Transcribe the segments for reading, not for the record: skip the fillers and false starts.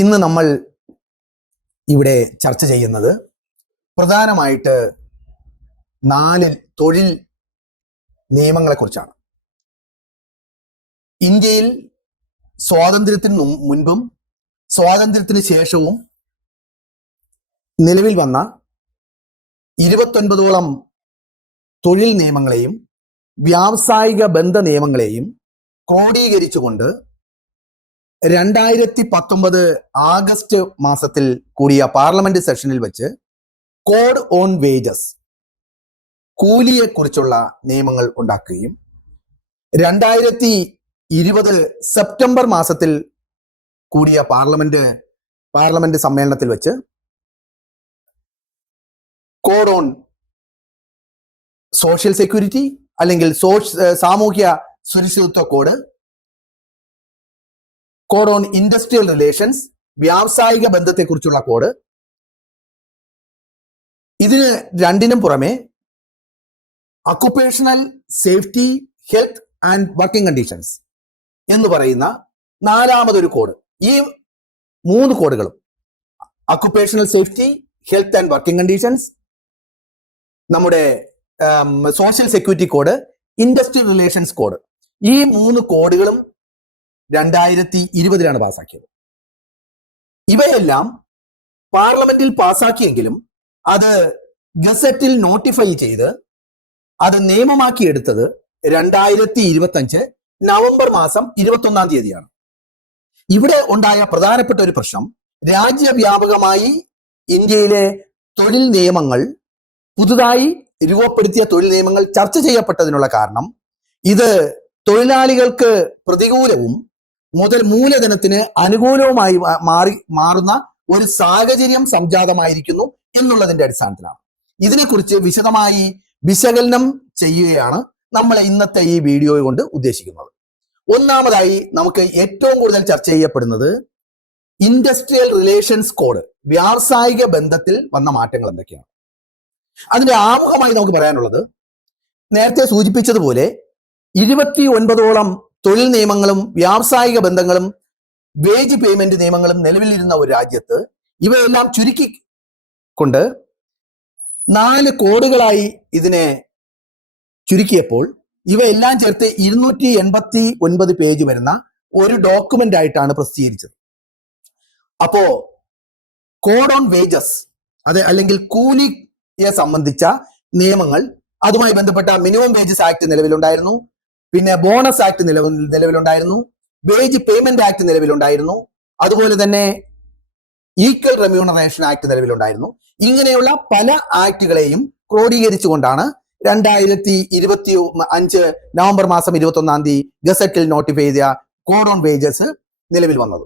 ഇന്ന് നമ്മൾ ഇവിടെ ചർച്ച ചെയ്യുന്നത് പ്രധാനമായിട്ട് 4 തൊഴിൽ നിയമങ്ങളെക്കുറിച്ചാണ്. ഇന്ത്യയിൽ സ്വാതന്ത്ര്യത്തിന് മുൻപും സ്വാതന്ത്ര്യത്തിന് ശേഷവും നിലവിൽ വന്ന 29ഓളം തൊഴിൽ നിയമങ്ങളെയും വ്യാവസായിക ബന്ധ നിയമങ്ങളെയും ക്രോഡീകരിച്ചുകൊണ്ട് 2019 ആഗസ്റ്റ് മാസത്തിൽ കൂടിയ പാർലമെന്റ് സെഷനിൽ വെച്ച് കോഡ് ഓൺ വേജസ്, കൂലിയെക്കുറിച്ചുള്ള നിയമങ്ങൾ ഉണ്ടാക്കുകയും 2020 സെപ്റ്റംബർ മാസത്തിൽ കൂടിയ പാർലമെന്റ് സമ്മേളനത്തിൽ വെച്ച് കോഡ് ഓൺ സോഷ്യൽ സെക്യൂരിറ്റി അല്ലെങ്കിൽ സാമൂഹ്യ സുരക്ഷിതത്വ കോഡ് ഓൺ ഇൻഡസ്ട്രിയൽ റിലേഷൻസ്, വ്യാവസായിക ബന്ധത്തെക്കുറിച്ചുള്ള കോഡ്, ഇതിന് രണ്ടിനും പുറമെ occupational safety, health and working conditions എന്ന് പറയുന്ന 4മതൊരു കോഡ്. ഈ 3 കോഡുകളും occupational safety, health and working conditions, നമ്മുടെ social security code, industrial relations code, ഈ 3 കോഡുകളും 2020 പാസാക്കിയത്. ഇവയെല്ലാം പാർലമെന്റിൽ പാസാക്കിയെങ്കിലും അത് ഗസറ്റിൽ നോട്ടിഫൈ ചെയ്ത് അത് നിയമമാക്കിയെടുത്തത് 2025 നവംബർ മാസം 21-ാം തീയതിയാണ്. ഇവിടെ ഉണ്ടായ പ്രധാനപ്പെട്ട ഒരു പ്രശ്നം, രാജ്യവ്യാപകമായി ഇന്ത്യയിലെ തൊഴിൽ നിയമങ്ങൾ, പുതുതായി രൂപപ്പെടുത്തിയ തൊഴിൽ നിയമങ്ങൾ ചർച്ച ചെയ്യപ്പെട്ടതിനുള്ള കാരണം ഇത് തൊഴിലാളികൾക്ക് പ്രതികൂലവും മൂലധനത്തിന് അനുകൂലവുമായി മാറുന്ന ഒരു സാഹചര്യം സംജാതമായിരിക്കുന്നു എന്നുള്ളതിന്റെ അടിസ്ഥാനത്തിലാണ്. ഇതിനെക്കുറിച്ച് വിശദമായി വിശകലനം ചെയ്യുകയാണ് നമ്മൾ ഇന്നത്തെ ഈ വീഡിയോ കൊണ്ട് ഉദ്ദേശിക്കുന്നത്. ഒന്നാമതായി നമുക്ക് ഏറ്റവും കൂടുതൽ ചർച്ച ചെയ്യപ്പെടുന്നത് ഇൻഡസ്ട്രിയൽ റിലേഷൻസ് കോഡ്, വ്യാവസായിക ബന്ധത്തിൽ വന്ന മാറ്റങ്ങൾ എന്തൊക്കെയാണ്. അതിന്റെ ആമുഖമായി നമുക്ക് പറയാനുള്ളത്, നേരത്തെ സൂചിപ്പിച്ചതുപോലെ 29ഓളം തൊഴിൽ നിയമങ്ങളും വ്യാവസായിക ബന്ധങ്ങളും വേജ് പേയ്മെന്റ് നിയമങ്ങളും നിലവിലിരുന്ന ഒരു രാജ്യത്ത് ഇവയെല്ലാം ചുരുക്കിക്കൊണ്ട് 4 കോഡുകളായി ഇതിനെ ചുരുക്കിയപ്പോൾ ഇവയെല്ലാം ചേർത്ത് 289 പേജ് വരുന്ന ഒരു ഡോക്യുമെന്റ് ആയിട്ടാണ് പ്രസിദ്ധീകരിച്ചത്. അപ്പോ കോഡ് ഓൺ വേജസ്, അത് അല്ലെങ്കിൽ കൂലിയെ സംബന്ധിച്ച നിയമങ്ങൾ, അതുമായി ബന്ധപ്പെട്ട മിനിമം വേജസ് ആക്ട് നിലവിലുണ്ടായിരുന്നു, പിന്നെ ബോണസ് ആക്ട് നിലവിലുണ്ടായിരുന്നു, വേജ് പേയ്മെന്റ് ആക്ട് നിലവിലുണ്ടായിരുന്നു, അതുപോലെ തന്നെ ഈക്വൽ റെമ്യൂണറേഷൻ ആക്ട് നിലവിലുണ്ടായിരുന്നു. ഇങ്ങനെയുള്ള പല ആക്ടുകളെയും ക്രോഡീകരിച്ചുകൊണ്ടാണ് 2025 നവംബർ മാസം 21-ാം തീയതി ഗസറ്റിൽ നോട്ടിഫൈ ചെയ്ത കോഡ് ഓൺ വേജസ് നിലവിൽ വന്നത്.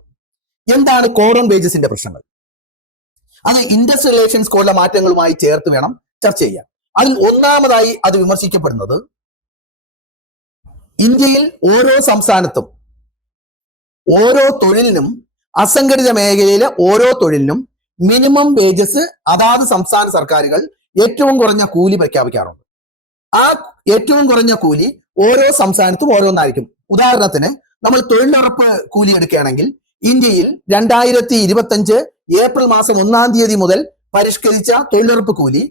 എന്താണ് കോഡ് ഓൺ വേജസിന്റെ പ്രശ്നങ്ങൾ? അത് ഇൻഡസ്ട്രിയൽ റിലേഷൻസ് കോഡിലെ മാറ്റങ്ങളുമായി ചേർത്ത് വേണം ചർച്ച ചെയ്യാൻ. അതിൽ ഒന്നാമതായി അത് വിമർശിക്കപ്പെടുന്നത്, ഇന്ത്യയിൽ ഓരോ സംസ്ഥാനത്തും ഓരോ തൊഴിലിനും, അസംഘടിത മേഖലയിലെ ഓരോ തൊഴിലിനും മിനിമം വേജസ് അതാത് സംസ്ഥാന സർക്കാരുകൾ ഏറ്റവും കുറഞ്ഞ കൂലി പ്രഖ്യാപിക്കാറുണ്ട്. ആ ഏറ്റവും കുറഞ്ഞ കൂലി ഓരോ സംസ്ഥാനത്തും ഓരോന്നായിരിക്കും. ഉദാഹരണത്തിന് നമ്മൾ തൊഴിലുറപ്പ് കൂലി എടുക്കുകയാണെങ്കിൽ ഇന്ത്യയിൽ 2025 ഏപ്രിൽ മാസം 1-ാം തീയതി മുതൽ പരിഷ്കരിച്ച തൊഴിലുറപ്പ് കൂലി,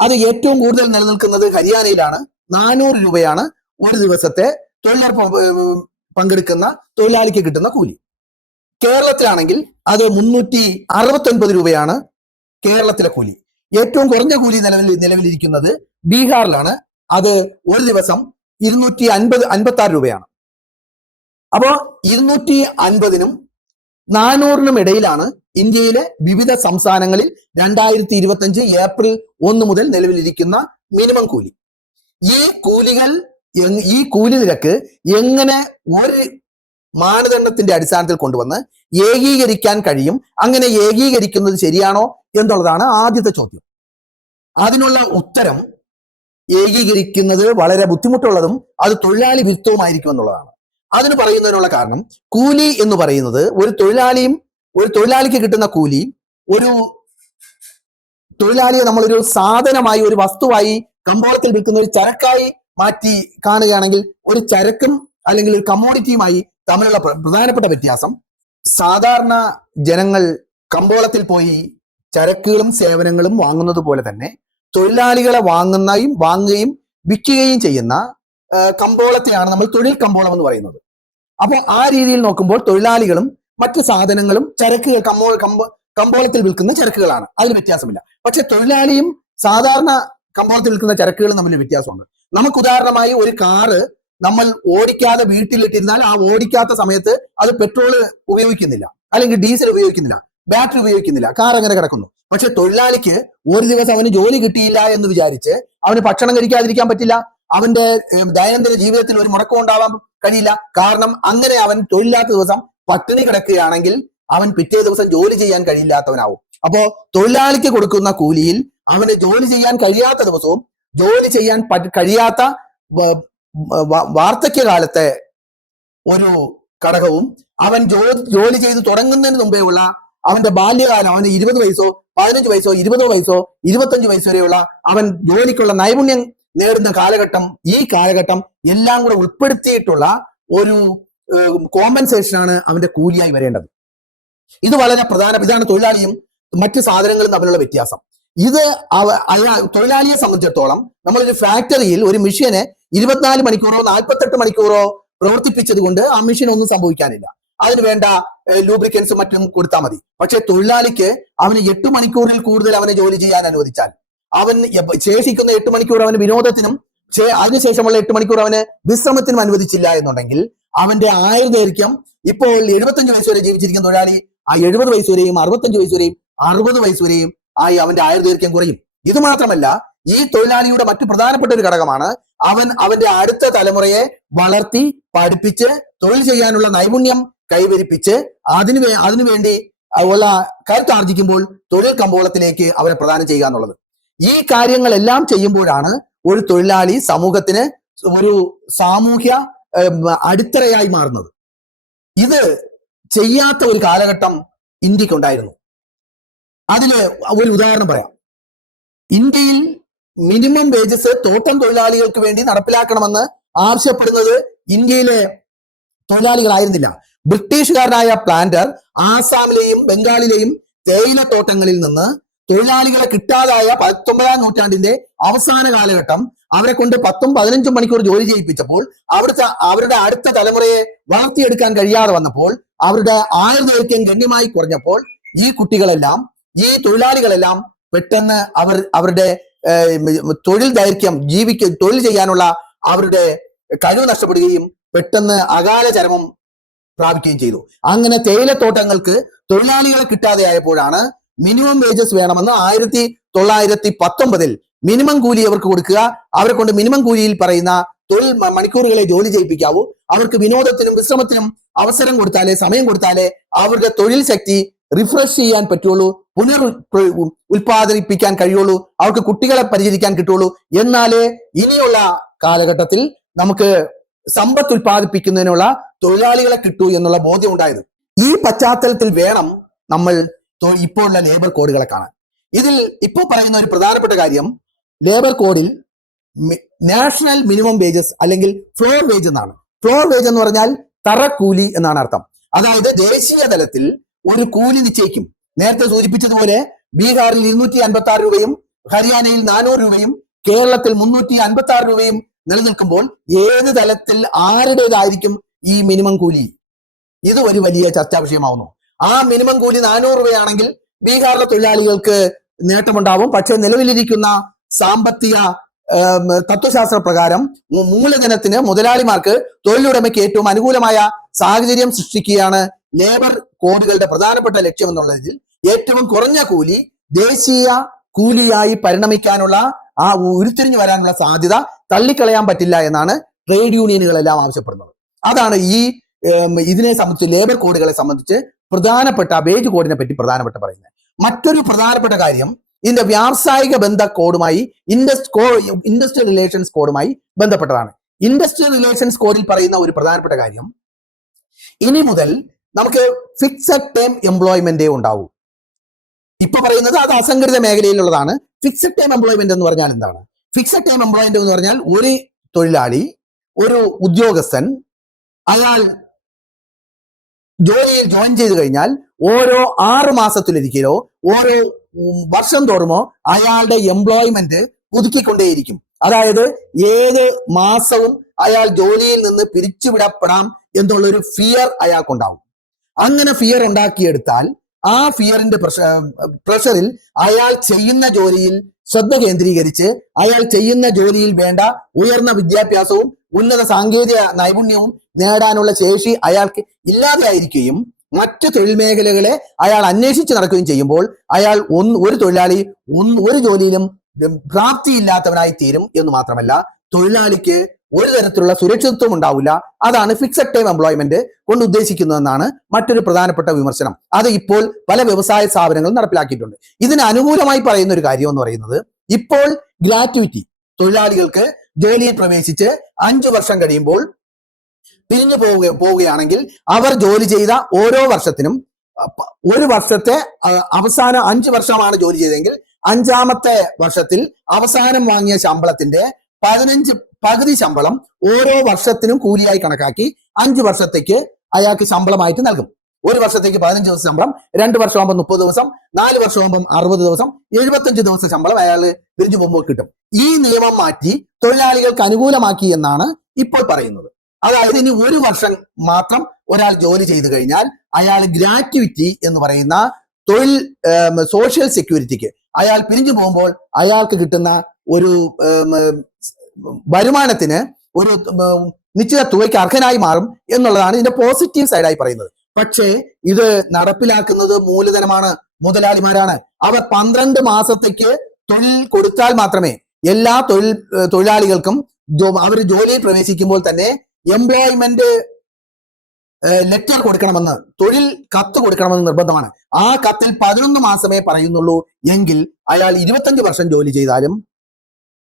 അത് ഏറ്റവും കൂടുതൽ നിലനിൽക്കുന്നത് ഹരിയാനയിലാണ്. 400 രൂപയാണ് ഒരു ദിവസത്തെ തൊഴിലുറപ്പ് പങ്കെടുക്കുന്ന തൊഴിലാളിക്ക് കിട്ടുന്ന കൂലി. കേരളത്തിലാണെങ്കിൽ അത് 369 രൂപയാണ് കേരളത്തിലെ കൂലി. ഏറ്റവും കുറഞ്ഞ കൂലി നിലവിലിരിക്കുന്നത് ബീഹാറിലാണ്. അത് ഒരു ദിവസം 256 രൂപയാണ്. അപ്പോ 250-നും 400-നും ഇടയിലാണ് ഇന്ത്യയിലെ വിവിധ സംസ്ഥാനങ്ങളിൽ 2025 ഏപ്രിൽ 1 മുതൽ നിലവിലിരിക്കുന്ന മിനിമം കൂലി. ഈ കൂലി നിരക്ക് എങ്ങനെ ഒരു മാനദണ്ഡത്തിന്റെ അടിസ്ഥാനത്തിൽ കൊണ്ടുവന്ന് ഏകീകരിക്കാൻ കഴിയും? അങ്ങനെ ഏകീകരിക്കുന്നത് ശരിയാണോ എന്നുള്ളതാണ് ആദ്യത്തെ ചോദ്യം. അതിനുള്ള ഉത്തരം, ഏകീകരിക്കുന്നത് വളരെ ബുദ്ധിമുട്ടുള്ളതും അത് തൊഴിലാളി വിരുദ്ധവുമായിരിക്കും എന്നുള്ളതാണ്. അതിന് പറയുന്നതിനുള്ള കാരണം, കൂലി എന്ന് പറയുന്നത് ഒരു തൊഴിലാളിക്ക് കിട്ടുന്ന കൂലി, ഒരു തൊഴിലാളിയെ നമ്മളൊരു സാധനമായി, ഒരു വസ്തുവായി കമ്പോളത്തിൽ വിൽക്കുന്ന ഒരു ചരക്കായി മാറ്റി കാണുകയാണെങ്കിൽ ഒരു ചരക്കും അല്ലെങ്കിൽ ഒരു കമ്മോഡിറ്റിയുമായി തമ്മിലുള്ള പ്രധാനപ്പെട്ട വ്യത്യാസം, സാധാരണ ജനങ്ങൾ കമ്പോളത്തിൽ പോയി ചരക്കുകളും സേവനങ്ങളും വാങ്ങുന്നത് പോലെ തന്നെ തൊഴിലാളികളെ വാങ്ങുകയും വിൽക്കുകയും ചെയ്യുന്ന കമ്പോളത്തെയാണ് നമ്മൾ തൊഴിൽ കമ്പോളം എന്ന് പറയുന്നത്. അപ്പൊ ആ രീതിയിൽ നോക്കുമ്പോൾ തൊഴിലാളികളും മറ്റു സാധനങ്ങളും ചരക്കുകൾ കമ്പോളത്തിൽ വിൽക്കുന്ന ചരക്കുകളാണ്, അതിന് വ്യത്യാസമില്ല. പക്ഷെ തൊഴിലാളിയും സാധാരണ കമ്പോളത്തിൽ വിൽക്കുന്ന ചരക്കുകളും തമ്മിൽ വ്യത്യാസമുണ്ട്. നമുക്ക് ഉദാഹരണമായി ഒരു കാറ് നമ്മൾ ഓടിക്കാതെ വീട്ടിലിട്ടിരുന്നാൽ ആ ഓടിക്കാത്ത സമയത്ത് അത് പെട്രോൾ ഉപയോഗിക്കുന്നില്ല, അല്ലെങ്കിൽ ഡീസൽ ഉപയോഗിക്കുന്നില്ല, ബാറ്ററി ഉപയോഗിക്കുന്നില്ല, കാർ അങ്ങനെ കിടക്കുന്നു. പക്ഷെ തൊഴിലാളിക്ക് ഒരു ദിവസം അവന് ജോലി കിട്ടിയില്ല എന്ന് വിചാരിച്ച് അവന് ഭക്ഷണം കഴിക്കാതിരിക്കാൻ പറ്റില്ല, അവന്റെ ദൈനംദിന ജീവിതത്തിൽ ഒരു മുടക്കം ഉണ്ടാവാൻ കഴിയില്ല. കാരണം അങ്ങനെ അവൻ തൊഴിലില്ലാത്ത ദിവസം പട്ടിണി കിടക്കുകയാണെങ്കിൽ അവൻ പിറ്റേ ദിവസം ജോലി ചെയ്യാൻ കഴിയില്ലാത്തവനാവും. അപ്പോ തൊഴിലാളിക്ക് കൊടുക്കുന്ന കൂലിയിൽ അവന് ജോലി ചെയ്യാൻ കഴിയാത്ത ദിവസവും ജോലി ചെയ്യാൻ കഴിയാത്ത വാർദ്ധക്യകാലത്തെ ഒരു ഘടകവും അവൻ ജോലി ചെയ്ത് തുടങ്ങുന്നതിന് മുമ്പേ ഉള്ള അവന്റെ ബാല്യകാലം, അവന് 20 വയസ്സോ 15 വയസ്സോ 20 വയസ്സോ 25 വയസ്സ് വരെയുള്ള അവൻ ജോലിക്കുള്ള നൈപുണ്യം നേടുന്ന കാലഘട്ടം, ഈ കാലഘട്ടം എല്ലാം കൂടെ ഉൾപ്പെടുത്തിയിട്ടുള്ള ഒരു കോമ്പൻസേഷനാണ് അവന്റെ കൂലിയായി വരേണ്ടത്. ഇത് വളരെ ഇതാണ് തൊഴിലാളിയും മറ്റു സാധനങ്ങളും തമ്മിലുള്ള വ്യത്യാസം. ഇത് തൊഴിലാളിയെ സംബന്ധിച്ചിടത്തോളം നമ്മളൊരു ഫാക്ടറിയിൽ ഒരു മെഷീനെ 24 മണിക്കൂറോ 48 മണിക്കൂറോ പ്രവർത്തിപ്പിച്ചത് കൊണ്ട് ആ മെഷീൻ ഒന്നും സംഭവിക്കാനില്ല, അതിന് വേണ്ട ലൂബ്രിക്കൻസ് മറ്റും കൊടുത്താൽ മതി. പക്ഷെ തൊഴിലാളിക്ക് അവന് 8 മണിക്കൂറിൽ കൂടുതൽ അവനെ ജോലി ചെയ്യാൻ അനുവദിച്ചാൽ, അവൻ ശേഷിക്കുന്ന 8 മണിക്കൂർ അവന് വിനോദത്തിനും അതിനുശേഷമുള്ള 8 മണിക്കൂർ അവന് വിശ്രമത്തിനും അനുവദിച്ചില്ല എന്നുണ്ടെങ്കിൽ അവന്റെ ആയുർദൈർഘ്യം ഇപ്പോൾ 75 വയസ്സ് വരെ ജീവിച്ചിരിക്കുന്ന തൊഴിലാളി ആ 70 വയസ്സ് വരെയും 65 വയസ്സ് വരെയും 60 വയസ്സ് വരെയും ആയി അവന്റെ ആയുർദൈർഘ്യം കുറയും. ഇത് മാത്രമല്ല, ഈ തൊഴിലാളിയുടെ മറ്റു പ്രധാനപ്പെട്ട ഒരു ഘടകമാണ് അവന്റെ അടുത്ത തലമുറയെ വളർത്തി പഠിപ്പിച്ച് തൊഴിൽ ചെയ്യാനുള്ള നൈപുണ്യം കൈവരിപ്പിച്ച് അതിനുവേണ്ടി ഉള്ള കരുത്താർജിക്കുമ്പോൾ തൊഴിൽ കമ്പോളത്തിലേക്ക് അവരെ പ്രദാനം ചെയ്യുക എന്നുള്ളത്. ഈ കാര്യങ്ങളെല്ലാം ചെയ്യുമ്പോഴാണ് ഒരു തൊഴിലാളി സമൂഹത്തിന് ഒരു സാമൂഹ്യ അടിത്തറയായി മാറുന്നത്. ഇത് ചെയ്യാത്ത ഒരു കാലഘട്ടം ഇന്ത്യക്കുണ്ടായിരുന്നു. അതില് ഒരു ഉദാഹരണം പറയാം. ഇന്ത്യയിൽ മിനിമം വേജസ് തോട്ടം തൊഴിലാളികൾക്ക് വേണ്ടി നടപ്പിലാക്കണമെന്ന് ആവശ്യപ്പെടുന്നത് ഇന്ത്യയിലെ തൊഴിലാളികളായിരുന്നില്ല. ബ്രിട്ടീഷുകാരനായ പ്ലാന്റർ ആസാമിലെയും ബംഗാളിലെയും തേയിലത്തോട്ടങ്ങളിൽ നിന്ന് തൊഴിലാളികളെ കിട്ടാതായ 19ാം നൂറ്റാണ്ടിന്റെ അവസാന കാലഘട്ടം അവരെ കൊണ്ട് 10-15 മണിക്കൂർ ജോലി ചെയ്യിപ്പിച്ചപ്പോൾ അവരുടെ അടുത്ത തലമുറയെ വളർത്തിയെടുക്കാൻ കഴിയാതെ വന്നപ്പോൾ, അവരുടെ ആയുർദൈർഘ്യം ഗണ്യമായി കുറഞ്ഞപ്പോൾ ഈ കുട്ടികളെല്ലാം, ഈ തൊഴിലാളികളെല്ലാം പെട്ടെന്ന് അവരുടെ തൊഴിൽ ദൈർഘ്യം, തൊഴിൽ ചെയ്യാനുള്ള അവരുടെ കഴിവ് നഷ്ടപ്പെടുകയും പെട്ടെന്ന് അകാല ചരമം പ്രാപിക്കുകയും ചെയ്തു. അങ്ങനെ തേയിലത്തോട്ടങ്ങൾക്ക് തൊഴിലാളികളെ കിട്ടാതെ ആയപ്പോഴാണ് മിനിമം വേജസ് വേണമെന്ന് 1919 മിനിമം കൂലി അവർക്ക് കൊടുക്കുക, അവരെ കൊണ്ട് മിനിമം കൂലിയിൽ പറയുന്ന തൊഴിൽ മണിക്കൂറുകളെ ജോലി ചെയ്യിപ്പിക്കാവൂ, അവർക്ക് വിനോദത്തിനും വിശ്രമത്തിനും അവസരം കൊടുത്താലേ, സമയം കൊടുത്താലേ അവരുടെ തൊഴിൽ ശക്തി റിഫ്രഷ് ചെയ്യാൻ പറ്റുള്ളൂ, ഉൽപാദിപ്പിക്കാൻ കഴിയുള്ളൂ, അവർക്ക് കുട്ടികളെ പരിചരിക്കാൻ കിട്ടുള്ളൂ. എന്നാലേ ഇനിയുള്ള കാലഘട്ടത്തിൽ നമുക്ക് സമ്പത്ത് ഉൽപ്പാദിപ്പിക്കുന്നതിനുള്ള തൊഴിലാളികളെ കിട്ടൂ എന്നുള്ള ബോധ്യം ഉണ്ടായത്. ഈ പശ്ചാത്തലത്തിൽ വേണം നമ്മൾ ഇപ്പോഴുള്ള ലേബർ കോഡുകളെ കാണാൻ. ഇതിൽ ഇപ്പോൾ പറയുന്ന ഒരു പ്രധാനപ്പെട്ട കാര്യം, ലേബർ കോഡിൽ നാഷണൽ മിനിമം വേജസ് അല്ലെങ്കിൽ ഫ്ലോർ വേജ് എന്നാണ്. ഫ്ലോർ വേജ് എന്ന് പറഞ്ഞാൽ തറക്കൂലി എന്നാണ് അർത്ഥം. അതായത് ദേശീയ തലത്തിൽ ഒരു കൂലി നിശ്ചയിക്കും. നേരത്തെ സൂചിപ്പിച്ചതുപോലെ ബീഹാറിൽ 256 രൂപയും ഹരിയാനയിൽ 400 രൂപയും കേരളത്തിൽ 356 രൂപയും നിലനിൽക്കുമ്പോൾ ഏത് തലത്തിൽ ആരുടേതായിരിക്കും ഈ മിനിമം കൂലി? ഇത് ഒരു വലിയ ചർച്ചാ വിഷയമാവുന്നു. ആ മിനിമം കൂലി 400 രൂപയാണെങ്കിൽ ബീഹാറിലെ തൊഴിലാളികൾക്ക് നേട്ടമുണ്ടാവും. പക്ഷെ നിലവിലിരിക്കുന്ന സാമ്പത്തിക തത്വശാസ്ത്ര പ്രകാരം മൂലധനത്തിന്, മുതലാളിമാർക്ക്, തൊഴിലുടമയ്ക്ക് ഏറ്റവും അനുകൂലമായ സാഹചര്യം സൃഷ്ടിക്കുകയാണ് ലേബർ കോഡുകളുടെ പ്രധാനപ്പെട്ട ലക്ഷ്യം എന്നുള്ളതിൽ ഏറ്റവും കുറഞ്ഞ കൂലി ദേശീയ കൂലിയായി പരിണമിക്കാനുള്ള ആ ഉരുത്തിരിഞ്ഞു വരാനുള്ള സാധ്യത തള്ളിക്കളയാൻ പറ്റില്ല എന്നാണ് ട്രേഡ് യൂണിയനുകളെല്ലാം ആവശ്യപ്പെടുന്നത്. അതാണ് ഇതിനെ സംബന്ധിച്ച്, ലേബർ കോഡുകളെ സംബന്ധിച്ച് പ്രധാനപ്പെട്ട വേജ് കോഡിനെ പറ്റി പ്രധാനപ്പെട്ട പറയുന്നത്. മറ്റൊരു പ്രധാനപ്പെട്ട കാര്യം ഇതിന്റെ വ്യാവസായിക ബന്ധ കോഡുമായി, ഇൻഡസ്ട്രിയൽ റിലേഷൻസ് കോഡുമായി ബന്ധപ്പെട്ടതാണ്. ഇൻഡസ്ട്രിയൽ റിലേഷൻസ് കോഡിൽ പറയുന്ന ഒരു പ്രധാനപ്പെട്ട കാര്യം, ഇനി മുതൽ നമുക്ക് ഫിക്സഡ് ടൈം എംപ്ലോയ്മെന്റേ ഉണ്ടാവൂ. ഇപ്പൊ പറയുന്നത് അത് അസംഘടിത മേഖലയിലുള്ളതാണ്. ഫിക്സഡ് ടൈം എംപ്ലോയ്മെന്റ് എന്ന് പറഞ്ഞാൽ എന്താണ്? ഫിക്സഡ് ടൈം എംപ്ലോയ്മെന്റ് എന്ന് പറഞ്ഞാൽ ഒരു തൊഴിലാളി, ഒരു ഉദ്യോഗസ്ഥൻ, അയാൾ ജോലിയിൽ ജോയിൻ ചെയ്ത് കഴിഞ്ഞാൽ ഓരോ 6 മാസത്തിലൊരിക്കലോ ഓരോ വർഷം തോറുമോ അയാളുടെ എംപ്ലോയ്മെന്റ് പുതുക്കിക്കൊണ്ടേയിരിക്കും. അതായത് ഏത് മാസവും അയാൾ ജോലിയിൽ നിന്ന് പിരിച്ചുവിടപ്പെടാം എന്നുള്ളൊരു ഫിയർ അയാൾക്കുണ്ടാവും. അങ്ങനെ ഫിയർ ഉണ്ടാക്കിയെടുത്താൽ ആ ഫിയറിന്റെ പ്രഷറിൽ അയാൾ ചെയ്യുന്ന ജോലിയിൽ ശ്രദ്ധ കേന്ദ്രീകരിച്ച് അയാൾ ചെയ്യുന്ന ജോലിയിൽ വേണ്ട ഉയർന്ന വിദ്യാഭ്യാസവും ഉന്നത സാങ്കേതിക നൈപുണ്യവും നേടാനുള്ള ശേഷി അയാൾക്ക് ഇല്ലാതെയായിരിക്കുകയും മറ്റു തൊഴിൽ മേഖലകളെ അയാൾ അന്വേഷിച്ച് നടക്കുകയും ചെയ്യുമ്പോൾ അയാൾ ഒരു തൊഴിലാളി ഒരു ജോലിയിലും പ്രാപ്തിയില്ലാത്തവനായി തീരും എന്ന് മാത്രമല്ല, തൊഴിലാളിക്ക് ഒരു തരത്തിലുള്ള സുരക്ഷിതത്വം ഉണ്ടാവില്ല. അതാണ് ഫിക്സഡ് ടൈം എംപ്ലോയ്മെന്റ് കൊണ്ട് ഉദ്ദേശിക്കുന്നതെന്നാണ് മറ്റൊരു പ്രധാനപ്പെട്ട വിമർശനം. അത് ഇപ്പോൾ പല വ്യവസായ സ്ഥാപനങ്ങളും നടപ്പിലാക്കിയിട്ടുണ്ട്. ഇതിന് അനുകൂലമായി പറയുന്ന ഒരു കാര്യം എന്ന് പറയുന്നത്, ഇപ്പോൾ ഗ്രാറ്റുവിറ്റി തൊഴിലാളികൾക്ക് ജോലിയിൽ പ്രവേശിച്ച് 5 വർഷം കഴിയുമ്പോൾ പിരിഞ്ഞു പോവുകയാണെങ്കിൽ അവർ ജോലി ചെയ്ത ഓരോ വർഷത്തിനും ഒരു വർഷത്തെ അവസാന 5 വർഷമാണ് ജോലി ചെയ്തതെങ്കിൽ 5ാമത്തെ വർഷത്തിൽ അവസാനം വാങ്ങിയ ശമ്പളത്തിന്റെ 15 പകുതി ശമ്പളം ഓരോ വർഷത്തിനും കൂലിയായി കണക്കാക്കി 5 വർഷത്തേക്ക് അയാൾക്ക് ശമ്പളമായിട്ട് നൽകും. ഒരു വർഷത്തേക്ക് 15 ദിവസം ശമ്പളം, 2 വർഷമാകുമ്പോൾ 30 ദിവസം, 4 വർഷമാകുമ്പോൾ 60 ദിവസം, 75 ദിവസം ശമ്പളം അയാൾ പിരിഞ്ഞു പോകുമ്പോൾ കിട്ടും. ഈ നിയമം മാറ്റി തൊഴിലാളികൾക്ക് അനുകൂലമാക്കി എന്നാണ് ഇപ്പോൾ പറയുന്നത്. അതായത് ഇനി ഒരു വർഷം മാത്രം ഒരാൾ ജോലി ചെയ്തു കഴിഞ്ഞാൽ അയാൾ ഗ്രാറ്റുവിറ്റി എന്ന് പറയുന്ന തൊഴിൽ സോഷ്യൽ സെക്യൂരിറ്റിക്ക് അയാൾ പിരിഞ്ഞു പോകുമ്പോൾ അയാൾക്ക് കിട്ടുന്ന ഒരു വരുമാനത്തിന് ഒരു നിശ്ചിത തുകയ്ക്ക് അർഹനായി മാറും എന്നുള്ളതാണ് ഇതിന്റെ പോസിറ്റീവ് സൈഡായി പറയുന്നത്. പക്ഷേ ഇത് നടപ്പിലാക്കുന്നത് മൂലധനമാണ്, മുതലാളിമാരാണ്. അവർ 12 മാസത്തേക്ക് തൊഴിൽ കൊടുത്താൽ മാത്രമേ എല്ലാ തൊഴിലാളികൾക്കും അവർ ജോലിയിൽ പ്രവേശിക്കുമ്പോൾ തന്നെ എംപ്ലോയ്മെന്റ് ലെറ്റർ കൊടുക്കണമെന്ന്, തൊഴിൽ കത്ത് കൊടുക്കണമെന്ന് നിർബന്ധമാണ്. ആ കത്തിൽ 11 മാസമേ പറയുന്നുള്ളൂ എങ്കിൽ അയാൾ 25 വർഷം ജോലി ചെയ്താലും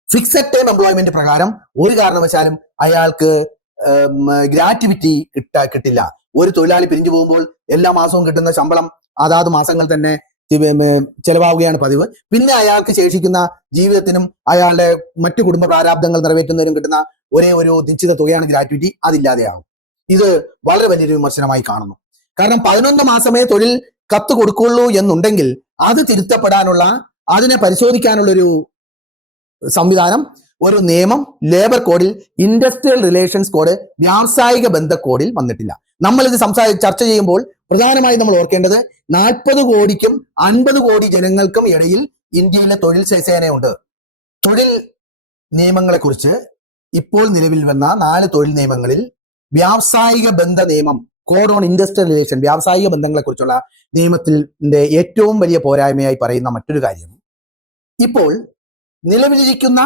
ഫിക്സഡ് ടൈം എംപ്ലോയ്മെന്റ് പ്രകാരം ഒരു കാരണവശാലും അയാൾക്ക് ഗ്രാറ്റുവിറ്റി കിട്ടില്ല. ഒരു തൊഴിലാളി പിരിഞ്ഞു പോകുമ്പോൾ എല്ലാ മാസവും കിട്ടുന്ന ശമ്പളം അതാത് മാസങ്ങൾ തന്നെ ചെലവാവുകയാണ് പതിവ്. പിന്നെ അയാൾക്ക് ശേഷിക്കുന്ന ജീവിതത്തിനും അയാളുടെ മറ്റു കുടുംബ പ്രാരാബ്ദങ്ങൾ നിറവേറ്റുന്നതിനും കിട്ടുന്ന ഒരേ ഒരു നിശ്ചിത തുകയാണ് ഗ്രാറ്റുവിറ്റി. അതില്ലാതെയാകും. ഇത് വളരെ വലിയൊരു വിമർശനമായി കാണുന്നു. കാരണം 11 മാസമേ തൊഴിൽ കത്ത് കൊടുക്കുള്ളൂ എന്നുണ്ടെങ്കിൽ അത് തിരുത്തപ്പെടാനുള്ള, അതിനെ പരിശോധിക്കാനുള്ള ഒരു സംവിധാനം, ഒരു നിയമം ലേബർ കോഡിൽ, ഇൻഡസ്ട്രിയൽ റിലേഷൻസ് കോഡ്, വ്യാവസായിക ബന്ധ കോഡിൽ വന്നിട്ടില്ല. നമ്മൾ ഇത് ചർച്ച ചെയ്യുമ്പോൾ പ്രധാനമായും നമ്മൾ ഓർക്കേണ്ടത് 40 കോടിക്കും 50 കോടി ജനങ്ങൾക്കും ഇടയിൽ ഇന്ത്യയിലെ തൊഴിൽ സേനയുണ്ട്. തൊഴിൽ നിയമങ്ങളെ കുറിച്ച് ഇപ്പോൾ നിലവിൽ വന്ന 4 തൊഴിൽ നിയമങ്ങളിൽ വ്യാവസായിക ബന്ധ നിയമം, കോഡ് ഓൺ ഇൻഡസ്ട്രിയൽ റിലേഷൻ, വ്യാവസായിക ബന്ധങ്ങളെ കുറിച്ചുള്ള നിയമത്തിന്റെ ഏറ്റവും വലിയ പോരായ്മയായി പറയുന്ന മറ്റൊരു കാര്യം, ഇപ്പോൾ നിലവിലിരിക്കുന്ന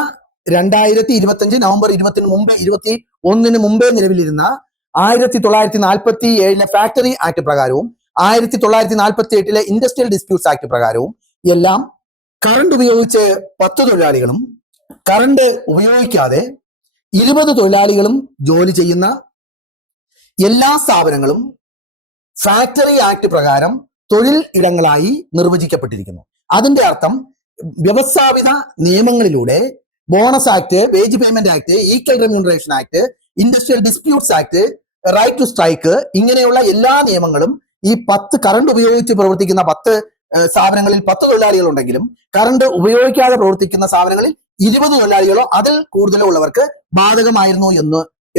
2025 നവംബർ 21 മുമ്പേ നിലവിലിരുന്ന 1947 ഫാക്ടറി ആക്ട് പ്രകാരവും 1948 ഇൻഡസ്ട്രിയൽ ഡിസ്പ്യൂട്ട്സ് ആക്ട് പ്രകാരവും എല്ലാം കറണ്ട് ഉപയോഗിച്ച് 10 തൊഴിലാളികളും കറണ്ട് ഉപയോഗിക്കാതെ 20 തൊഴിലാളികളും ജോലി ചെയ്യുന്ന എല്ലാ സ്ഥാപനങ്ങളും ഫാക്ടറി ആക്ട് പ്രകാരം തൊഴിൽ ഇടങ്ങളായി നിർവചിക്കപ്പെട്ടിരിക്കുന്നു. അതിന്റെ അർത്ഥം വ്യവസ്ഥാപിത നിയമങ്ങളിലൂടെ bonus act, wage payment act, equal remuneration act, industrial disputes act, right to strike, ഇങ്ങനെയുള്ള എല്ലാ നിയമങ്ങളും ഈ 10 കറണ്ട് ഉപയോഗിച്ച് പ്രവർത്തിക്കുന്ന 10 സ്ഥാപനങ്ങളിൽ 10 തൊഴിലാളികൾ ഉണ്ടെങ്കിലും കറണ്ട് ഉപയോഗിക്കാതെ പ്രവർത്തിക്കുന്ന സ്ഥാപനങ്ങളിൽ 20 തൊഴിലാളികളോ അതിൽ കൂടുതലോ ഉള്ളവർക്ക് ബാധകമായിരുന്നു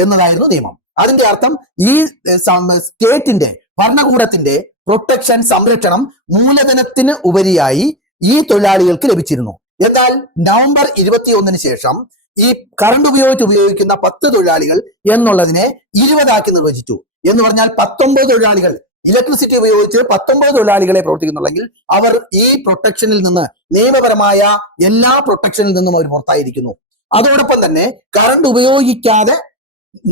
എന്നതായിരുന്നു നിയമം. അതിന്റെ അർത്ഥം ഈ സ്റ്റേറ്റിന്റെ ഭരണകൂടത്തിന്റെ പ്രൊട്ടക്ഷൻ, സംരക്ഷണം മൂലധനത്തിന് ഉപരിയായി ഈ തൊഴിലാളികൾക്ക് ലഭിച്ചിരുന്നു. എന്നാൽ നവംബർ 21 ശേഷം ഈ കറണ്ട് ഉപയോഗിക്കുന്ന 10 തൊഴിലാളികൾ എന്നുള്ളതിനെ 20 ആക്കി നിർവചിച്ചു. എന്ന് പറഞ്ഞാൽ 19 തൊഴിലാളികൾ, ഇലക്ട്രിസിറ്റി ഉപയോഗിച്ച് 19 തൊഴിലാളികളെ പ്രവർത്തിക്കുന്നുണ്ടെങ്കിൽ അവർ ഈ പ്രൊട്ടക്ഷനിൽ നിന്ന്, നിയമപരമായ എല്ലാ പ്രൊട്ടക്ഷനിൽ നിന്നും അവർ പുറത്തായിരിക്കുന്നു. അതോടൊപ്പം തന്നെ കറണ്ട് ഉപയോഗിക്കാതെ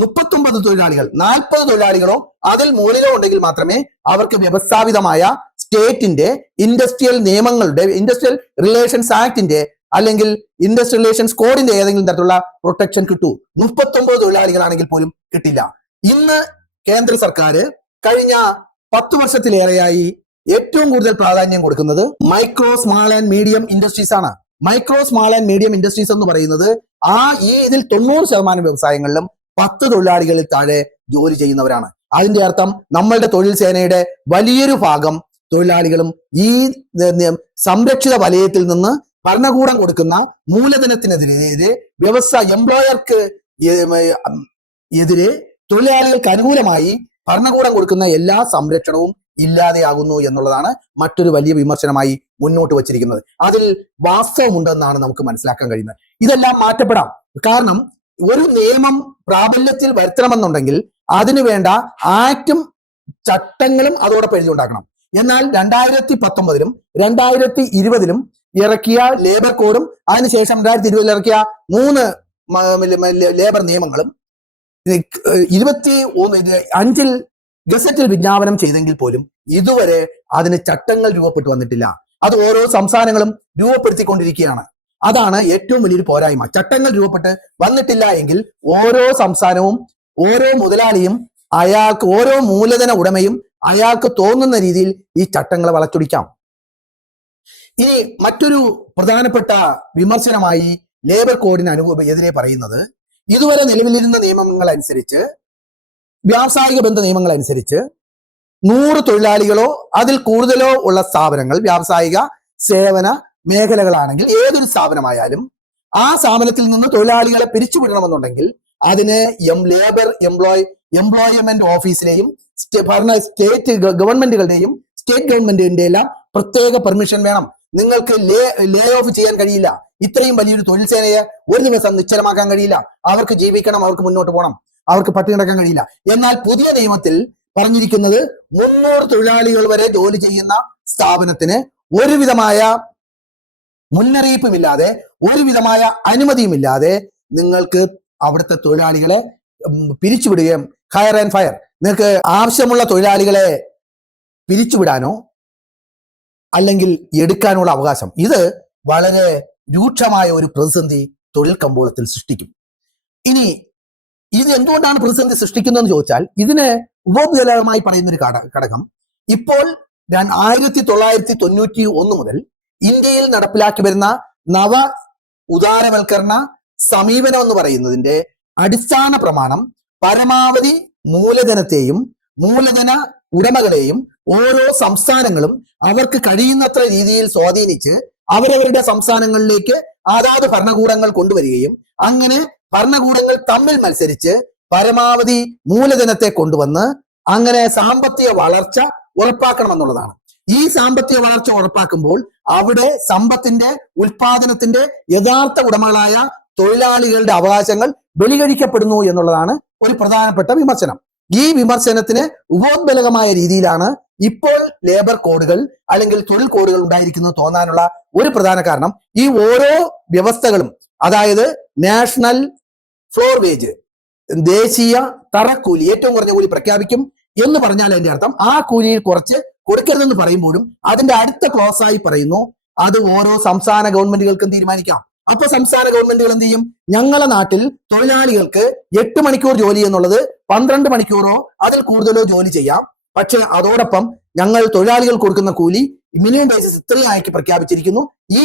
39 തൊഴിലാളികൾ, 40 തൊഴിലാളികളോ അതിൽ മുകളിലോ ഉണ്ടെങ്കിൽ മാത്രമേ അവർക്ക് വ്യവസ്ഥാപിതമായ സ്റ്റേറ്റിന്റെ ഇൻഡസ്ട്രിയൽ നിയമങ്ങളുടെ, ഇൻഡസ്ട്രിയൽ റിലേഷൻസ് ആക്ടിന്റെ അല്ലെങ്കിൽ ഇൻഡസ്ട്രിയൽ റിലേഷൻസ് കോഡിന്റെ ഏതെങ്കിലും തരത്തിലുള്ള പ്രൊട്ടക്ഷൻ കിട്ടൂ. 39 തൊഴിലാളികളാണെങ്കിൽ പോലും കിട്ടില്ല. ഇന്ന് കേന്ദ്ര സർക്കാർ കഴിഞ്ഞ 10 വർഷത്തിലേറെയായി ഏറ്റവും കൂടുതൽ പ്രാധാന്യം കൊടുക്കുന്നത് micro, small and medium industries ആണ്. Micro, small and medium industries എന്ന് പറയുന്നത് ഇതിൽ 90% വ്യവസായങ്ങളിലും 10 തൊഴിലാളികളിൽ താഴെ ജോലി ചെയ്യുന്നവരാണ്. അതിന്റെ അർത്ഥം നമ്മളുടെ തൊഴിൽ സേനയുടെ വലിയൊരു ഭാഗം തൊഴിലാളികളും ഈ സംരക്ഷിത വലയത്തിൽ നിന്ന് ഭരണകൂടം കൊടുക്കുന്ന മൂലധനത്തിനെതിരെ എംപ്ലോയർക്ക് എതിരെ തൊഴിലാളികൾക്ക് അനുകൂലമായി ഭരണകൂടം കൊടുക്കുന്ന എല്ലാ സംരക്ഷണവും ഇല്ലാതെയാകുന്നു എന്നുള്ളതാണ് മറ്റൊരു വലിയ വിമർശനമായി മുന്നോട്ട് വച്ചിരിക്കുന്നത്. അതിൽ വാസ്തവമുണ്ടെന്നാണ് നമുക്ക് മനസ്സിലാക്കാൻ കഴിയുന്നത്. ഇതെല്ലാം മാറ്റപ്പെടാം. കാരണം ഒരു നിയമം പ്രാബല്യത്തിൽ വരുത്തണമെന്നുണ്ടെങ്കിൽ അതിനു വേണ്ട ആക്റ്റും ചട്ടങ്ങളും അതോടൊപ്പം എഴുതിയുണ്ടാക്കണം. എന്നാൽ 2019 2020 ഇറക്കിയ ലേബർ കോഡും അതിനുശേഷം 2020 ഇറക്കിയ 3 ലേബർ നിയമങ്ങളും 25 ഗസറ്റിൽ വിജ്ഞാപനം ചെയ്തെങ്കിൽ പോലും ഇതുവരെ അതിന് ചട്ടങ്ങൾ രൂപപ്പെട്ടു വന്നിട്ടില്ല. അത് ഓരോ സംസ്ഥാനങ്ങളും രൂപപ്പെടുത്തിക്കൊണ്ടിരിക്കുകയാണ്. അതാണ് ഏറ്റവും വലിയൊരു പോരായ്മ. ചട്ടങ്ങൾ രൂപപ്പെട്ട് വന്നിട്ടില്ല എങ്കിൽ ഓരോ സംസ്ഥാനവും ഓരോ മുതലാളിയും അയാൾക്ക് ഓരോ മൂലധന ഉടമയും അയാൾക്ക് തോന്നുന്ന രീതിയിൽ ഈ ചട്ടങ്ങളെ വളച്ചൊടിക്കാം. ഇനി മറ്റൊരു പ്രധാനപ്പെട്ട വിമർശനമായി ലേബർ കോഡിന് എതിരെ പറയുന്നത്, ഇതുവരെ നിലവിലിരുന്ന നിയമങ്ങൾ അനുസരിച്ച്, വ്യാവസായിക ബന്ധ നിയമങ്ങൾ അനുസരിച്ച് 100 തൊഴിലാളികളോ അതിൽ കൂടുതലോ ഉള്ള സ്ഥാപനങ്ങൾ, വ്യാവസായിക സേവന മേഖലകളാണെങ്കിൽ ഏതൊരു സ്ഥാപനമായാലും ആ സ്ഥാപനത്തിൽ നിന്ന് തൊഴിലാളികളെ പിരിച്ചുവിടണമെന്നുണ്ടെങ്കിൽ അതിന് ലേബർ എംപ്ലോയ്മെന്റ് ഓഫീസിലെയും സ്റ്റേറ്റ് ഗവൺമെന്റുകളുടെയും സ്റ്റേറ്റ് ഗവൺമെന്റിന്റെ എല്ലാം പ്രത്യേക പെർമിഷൻ വേണം. നിങ്ങൾക്ക് ലേ ഓഫ് ചെയ്യാൻ കഴിയില്ല. ഇത്രയും വലിയൊരു തൊഴിൽ സേനയെ ഒരു ദിവസം നിശ്ചലമാക്കാൻ കഴിയില്ല. അവർക്ക് ജീവിക്കണം, അവർക്ക് മുന്നോട്ട് പോകണം, അവർക്ക് പട്ടി കിടക്കാൻ കഴിയില്ല. എന്നാൽ പുതിയ നിയമത്തിൽ പറഞ്ഞിരിക്കുന്നത് 300 തൊഴിലാളികൾ വരെ ജോലി ചെയ്യുന്ന സ്ഥാപനത്തിന് ഒരുവിധമായ മുന്നറിയിപ്പുമില്ലാതെ, ഒരുവിധമായ അനുമതിയുമില്ലാതെ നിങ്ങൾക്ക് അവിടുത്തെ തൊഴിലാളികളെ പിരിച്ചുവിടുകയും ഹയർ ആൻഡ് ഫയർ, നിങ്ങൾക്ക് ആവശ്യമുള്ള തൊഴിലാളികളെ പിരിച്ചുവിടാനോ അല്ലെങ്കിൽ എടുക്കാനുള്ള അവകാശം. ഇത് വളരെ രൂക്ഷമായ ഒരു പ്രതിസന്ധി തൊഴിൽ കമ്പോളത്തിൽ സൃഷ്ടിക്കും. ഇനി ഇത് എന്തുകൊണ്ടാണ് പ്രതിസന്ധി സൃഷ്ടിക്കുന്നതെന്ന് ചോദിച്ചാൽ, ഇതിന് ഉപോദ്ബലകമായി പറയുന്ന ഒരു ഘടകം, ഇപ്പോൾ 1991 മുതൽ ഇന്ത്യയിൽ നടപ്പിലാക്കി വരുന്ന നവ ഉദാരവൽക്കരണ സമീപനം എന്ന് പറയുന്നതിന്റെ അടിസ്ഥാന പ്രമാണം പരമാവധി മൂലധനത്തെയും മൂലധന ഉടമകളെയും ഓരോ സംസ്ഥാനങ്ങളും അവർക്ക് കഴിയുന്നത്ര രീതിയിൽ സ്വാധീനിച്ച് അവരവരുടെ സംസ്ഥാനങ്ങളിലേക്ക് അതാത് ഭരണകൂടങ്ങൾ കൊണ്ടുവരികയും അങ്ങനെ ഭരണകൂടങ്ങൾ തമ്മിൽ മത്സരിച്ച് പരമാവധി മൂലധനത്തെ കൊണ്ടുവന്ന് അങ്ങനെ സാമ്പത്തിക വളർച്ച ഉറപ്പാക്കണമെന്നുള്ളതാണ്. ഈ സാമ്പത്തിക വളർച്ച ഉറപ്പാക്കുമ്പോൾ അവിടെ സമ്പത്തിന്റെ ഉൽപാദനത്തിന്റെ യഥാർത്ഥ ഉടമകളായ തൊഴിലാളികളുടെ അവകാശങ്ങൾ ബലികഴിക്കപ്പെടുന്നു എന്നുള്ളതാണ് ഒരു പ്രധാനപ്പെട്ട വിമർശനം. ഈ വിമർശനത്തിന് ഉപോദ്ബലകമായ രീതിയിലാണ് ഇപ്പോൾ ലേബർ കോഡുകൾ അല്ലെങ്കിൽ തൊഴിൽ കോഡുകൾ ഉണ്ടായിരിക്കുന്നത് തോന്നാനുള്ള ഒരു പ്രധാന കാരണം, ഈ ഓരോ വ്യവസ്ഥകളും, അതായത് നാഷണൽ ഫ്ലോർ വേജ്, ദേശീയ തറക്കൂലി, ഏറ്റവും കുറഞ്ഞ കൂലി പ്രഖ്യാപിക്കും എന്ന് പറഞ്ഞാൽ അതിന്റെ അർത്ഥം ആ കൂലിയിൽ കുറച്ച് കൊടുക്കരുതെന്ന് പറയുമ്പോഴും അതിന്റെ അടുത്ത ക്ലോസ് ആയി പറയുന്നു അത് ഓരോ സംസ്ഥാന ഗവൺമെന്റുകൾക്കും തീരുമാനിക്കാം. അപ്പൊ സംസ്ഥാന ഗവൺമെന്റുകൾ എന്ത് ചെയ്യും? ഞങ്ങളുടെ നാട്ടിൽ തൊഴിലാളികൾക്ക് 8 മണിക്കൂർ ജോലി എന്നുള്ളത് 12 മണിക്കൂറോ അതിൽ കൂടുതലോ ജോലി ചെയ്യാം. പക്ഷെ അതോടൊപ്പം ഞങ്ങൾ തൊഴിലാളികൾ കൊടുക്കുന്ന കൂലി മിനിമം ബേസിസ് ഇത്രയും ആക്കി പ്രഖ്യാപിച്ചിരിക്കുന്നു. ഈ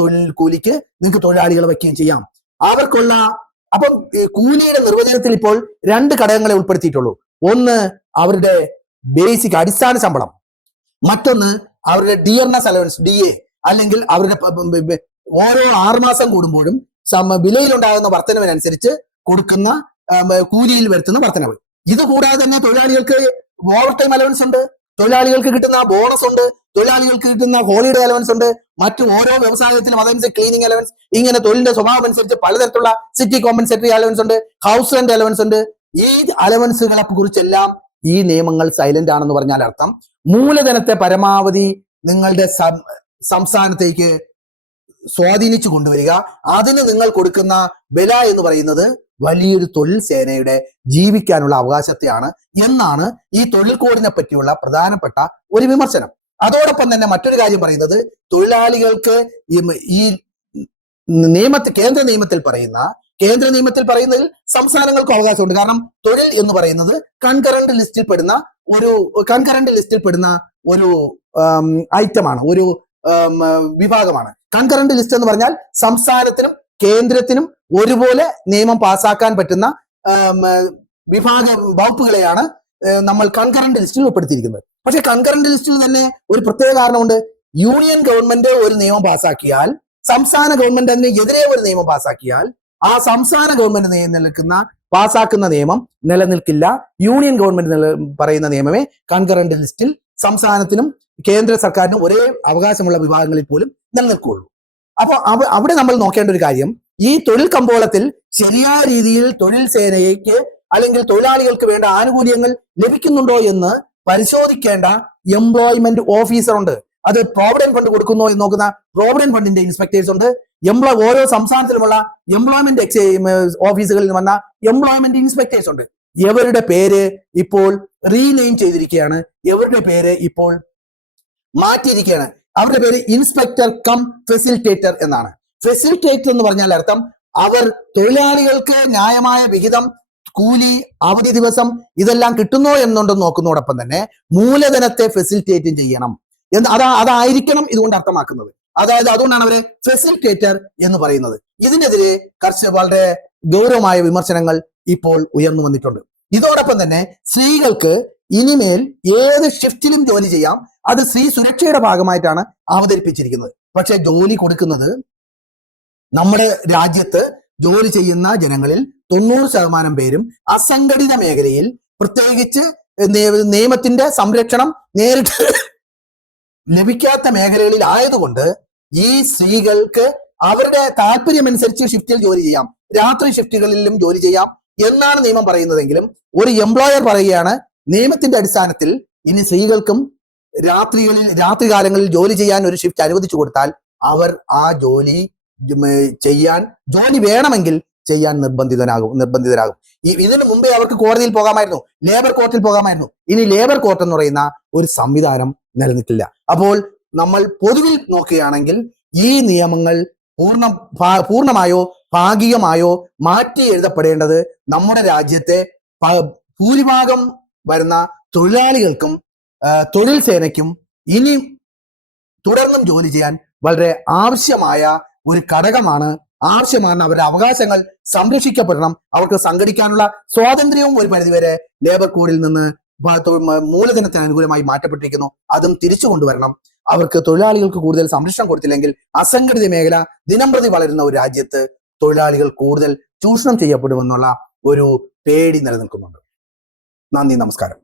തൊഴിൽ കൂലിക്ക് നിങ്ങൾക്ക് തൊഴിലാളികളെ വയ്ക്കുകയും ചെയ്യാം. അവർക്കുള്ള അപ്പം കൂലിയുടെ നിർവചനത്തിൽ ഇപ്പോൾ 2 ഘടകങ്ങളെ ഉൾപ്പെടുത്തിയിട്ടുള്ളൂ. ഒന്ന് അവരുടെ ബേസിക് അടിസ്ഥാന ശമ്പളം, മറ്റൊന്ന് അവരുടെ ഡിയർനെസ് അലവൻസ് DA, അല്ലെങ്കിൽ അവരുടെ ഓരോ 6 മാസം കൂടുമ്പോഴും വിലയിലുണ്ടാകുന്ന വർധനവിനനുസരിച്ച് കൊടുക്കുന്ന കൂലിയിൽ വരുത്തുന്ന വർധനവ്. ഇത് കൂടാതെ തന്നെ തൊഴിലാളികൾക്ക് ഓവർ ടൈം അലവൻസ് ഉണ്ട്, തൊഴിലാളികൾക്ക് കിട്ടുന്ന ബോണസ് ഉണ്ട്, തൊഴിലാളികൾക്ക് കിട്ടുന്ന ഹോളിഡേ അലവൻസ് ഉണ്ട്, മറ്റു ഓരോ വ്യവസായത്തിലും അതനുസരിച്ച് ക്ലീനിങ് അലവൻസ്, ഇങ്ങനെ തൊഴിലിന്റെ സ്വഭാവം അനുസരിച്ച് പലതരത്തിലുള്ള സിറ്റി കോമ്പൻസേറ്ററി അലവൻസ് ഉണ്ട്, ഹൗസ് റെന്റ് അലവൻസ് ഉണ്ട്. ഈ അലവൻസുകളെ കുറിച്ചെല്ലാം ഈ നിയമങ്ങൾ സൈലന്റ് ആണെന്ന് പറഞ്ഞാൽ അർത്ഥം മൂലധനത്തെ പരമാവധി നിങ്ങളുടെ സംസ്ഥാനത്തേക്ക് സ്വാധീനിച്ചു കൊണ്ടുവരിക, അതിന് നിങ്ങൾ കൊടുക്കുന്ന വില എന്ന് പറയുന്നത് വലിയൊരു തൊഴിൽ സേനയുടെ ജീവിക്കാനുള്ള അവകാശത്തെയാണ് എന്നാണ് ഈ തൊഴിൽ കോഡിനെ പറ്റിയുള്ള പ്രധാനപ്പെട്ട ഒരു വിമർശനം. അതോടൊപ്പം തന്നെ മറ്റൊരു കാര്യം പറയുന്നത്, തൊഴിലാളികൾക്ക് ഈ കേന്ദ്ര നിയമത്തിൽ പറയുന്നതിൽ സംസ്ഥാനങ്ങൾക്കും അവകാശമുണ്ട്. കാരണം തൊഴിൽ എന്ന് പറയുന്നത് കൺകറന്റ് ലിസ്റ്റിൽ പെടുന്ന ഒരു ഐറ്റമാണ്, ഒരു വിഭാഗമാണ്. കൺകറന്റ് ലിസ്റ്റ് എന്ന് പറഞ്ഞാൽ സംസ്ഥാനത്തിനും കേന്ദ്രത്തിനും ഒരുപോലെ നിയമം പാസ്സാക്കാൻ പറ്റുന്ന വകുപ്പുകളെയാണ് നമ്മൾ കൺകറന്റ് ലിസ്റ്റിൽ ഉൾപ്പെടുത്തിയിരിക്കുന്നത്. പക്ഷെ കൺകറന്റ് ലിസ്റ്റിൽ തന്നെ ഒരു പ്രത്യേക കാരണമുണ്ട്. യൂണിയൻ ഗവൺമെന്റ് ഒരു നിയമം പാസാക്കിയാൽ, സംസ്ഥാന ഗവൺമെന്റ് അതിന് എതിരെ ഒരു നിയമം പാസാക്കിയാൽ, ആ സംസ്ഥാന ഗവൺമെന്റ് പാസാക്കുന്ന നിയമം നിലനിൽക്കില്ല. യൂണിയൻ ഗവൺമെന്റ് പറയുന്ന നിയമമേ കൺകറന്റ് ലിസ്റ്റിൽ സംസ്ഥാനത്തിനും കേന്ദ്ര സർക്കാരിനും ഒരേ അവകാശമുള്ള വിഭാഗങ്ങളിൽ പോലും നിലനിൽക്കുകയുള്ളൂ. അപ്പൊ അവിടെ നമ്മൾ നോക്കേണ്ട ഒരു കാര്യം, ഈ തൊഴിൽ കമ്പോളത്തിൽ ശരിയായ രീതിയിൽ തൊഴിൽ സേനയ്ക്ക് അല്ലെങ്കിൽ തൊഴിലാളികൾക്ക് വേണ്ട ആനുകൂല്യങ്ങൾ ലഭിക്കുന്നുണ്ടോ എന്ന് പരിശോധിക്കേണ്ട എംപ്ലോയ്മെന്റ് ഓഫീസർ ഉണ്ട്. അത് പ്രോവിഡന്റ് ഫണ്ട് കൊടുക്കുന്നോ എന്ന് നോക്കുന്ന പ്രോവിഡന്റ് ഫണ്ടിന്റെ ഇൻസ്പെക്ടേഴ്സ് ഉണ്ട്. ഓരോ സംസ്ഥാനത്തിലുമുള്ള എംപ്ലോയ്മെന്റ് ഓഫീസുകളിൽ വന്ന എംപ്ലോയ്മെന്റ് ഇൻസ്പെക്ടേഴ്സ് ഉണ്ട്. ഇവരുടെ പേര് ഇപ്പോൾ റീനെയിം ചെയ്തിരിക്കുകയാണ്. ഇവരുടെ പേര് ഇപ്പോൾ മാറ്റിയിരിക്കുകയാണ്. അവരുടെ പേര് ഇൻസ്പെക്ടർ കം ഫെസിലിറ്റേറ്റർ എന്നാണ്. ഫെസിലിറ്റേറ്റർ എന്ന് പറഞ്ഞാൽ അർത്ഥം അവർ തൊഴിലാളികൾക്ക് ന്യായമായ വിഹിതം, കൂലി, അവധി ദിവസം ഇതെല്ലാം കിട്ടുന്നോ എന്നുണ്ടെന്ന് നോക്കുന്നതോടൊപ്പം തന്നെ മൂലധനത്തെ ഫെസിലിറ്റേറ്റ് ചെയ്യണം അതായിരിക്കണം ഇതുകൊണ്ട് അർത്ഥമാക്കുന്നത്. അതായത് അതുകൊണ്ടാണ് അവരെ ഫെസിലിറ്റേറ്റർ എന്ന് പറയുന്നത്. ഇതിനെതിരെ വളരെ ഗൗരവമായ വിമർശനങ്ങൾ ഇപ്പോൾ ഉയർന്നു വന്നിട്ടുണ്ട്. ഇതോടൊപ്പം തന്നെ സ്ത്രീകൾക്ക് ഇനിമേൽ ഏത് ഷിഫ്റ്റിലും ജോലി ചെയ്യാം. അത് സ്ത്രീ സുരക്ഷയുടെ ഭാഗമായിട്ടാണ് അവതരിപ്പിച്ചിരിക്കുന്നത്. പക്ഷെ ജോലി കൊടുക്കുന്നത് നമ്മുടെ രാജ്യത്ത് ജോലി ചെയ്യുന്ന ജനങ്ങളിൽ 90% പേരും അസംഘടിത മേഖലയിൽ, പ്രത്യേകിച്ച് നിയമത്തിന്റെ സംരക്ഷണം നേരിട്ട് ലഭിക്കാത്ത മേഖലകളിൽ ആയതുകൊണ്ട് ഈ സ്ത്രീകൾക്ക് അവരുടെ താല്പര്യമനുസരിച്ച് ഷിഫ്റ്റിൽ ജോലി ചെയ്യാം, രാത്രി ഷിഫ്റ്റുകളിലും ജോലി ചെയ്യാം എന്നാണ് നിയമം പറയുന്നതെങ്കിലും ഒരു എംപ്ലോയർ പറയുകയാണ് നിയമത്തിന്റെ അടിസ്ഥാനത്തിൽ ഇനി സ്ത്രീകൾക്കും രാത്രികാലങ്ങളിൽ ജോലി ചെയ്യാൻ ഒരു ഷിഫ്റ്റ് അനുവദിച്ചു കൊടുത്താൽ അവർ ആ ജോലി വേണമെങ്കിൽ ചെയ്യാൻ നിർബന്ധിതരാകും. ഇതിനു മുമ്പേ അവർക്ക് കോടതിയിൽ പോകാമായിരുന്നു, ലേബർ കോർട്ടിൽ പോകാമായിരുന്നു. ഇനി ലേബർ കോർട്ട് എന്ന് പറയുന്ന ഒരു സംവിധാനം നിലനിൽക്കില്ല. അപ്പോൾ നമ്മൾ പൊതുവിൽ നോക്കുകയാണെങ്കിൽ ഈ നിയമങ്ങൾ പൂർണ്ണമായോ ഭാഗികമായോ മാറ്റി എഴുതപ്പെടേണ്ടത് നമ്മുടെ രാജ്യത്തെ ഭൂരിഭാഗം വരുന്ന തൊഴിലാളികൾക്കും തൊഴിൽ സേനയ്ക്കും ഇനി തുടർന്നും ജോലി ചെയ്യാൻ വളരെ ആവശ്യമായ ഒരു ഘടകമാണ്. അവരുടെ അവകാശങ്ങൾ സംരക്ഷിക്കപ്പെടണം. അവർക്ക് സംഘടിക്കാനുള്ള സ്വാതന്ത്ര്യവും ഒരു പരിധിവരെ ലേബർ കോഡിൽ നിന്ന് മൂലധനത്തിന് അനുകൂലമായി മാറ്റപ്പെട്ടിരിക്കുന്നു. അതും തിരിച്ചു കൊണ്ടുവരണം. അവർക്ക് തൊഴിലാളികൾക്ക് കൂടുതൽ സംരക്ഷണം കൊടുത്തില്ലെങ്കിൽ അസംഘടിത മേഖല ദിനംപ്രതി വളരുന്ന ഒരു രാജ്യത്ത് തൊഴിലാളികൾ കൂടുതൽ ചൂഷണം ചെയ്യപ്പെടുമെന്നുള്ള ഒരു പേടി നിലനിൽക്കുന്നുണ്ട്. നന്ദി, നമസ്കാരം.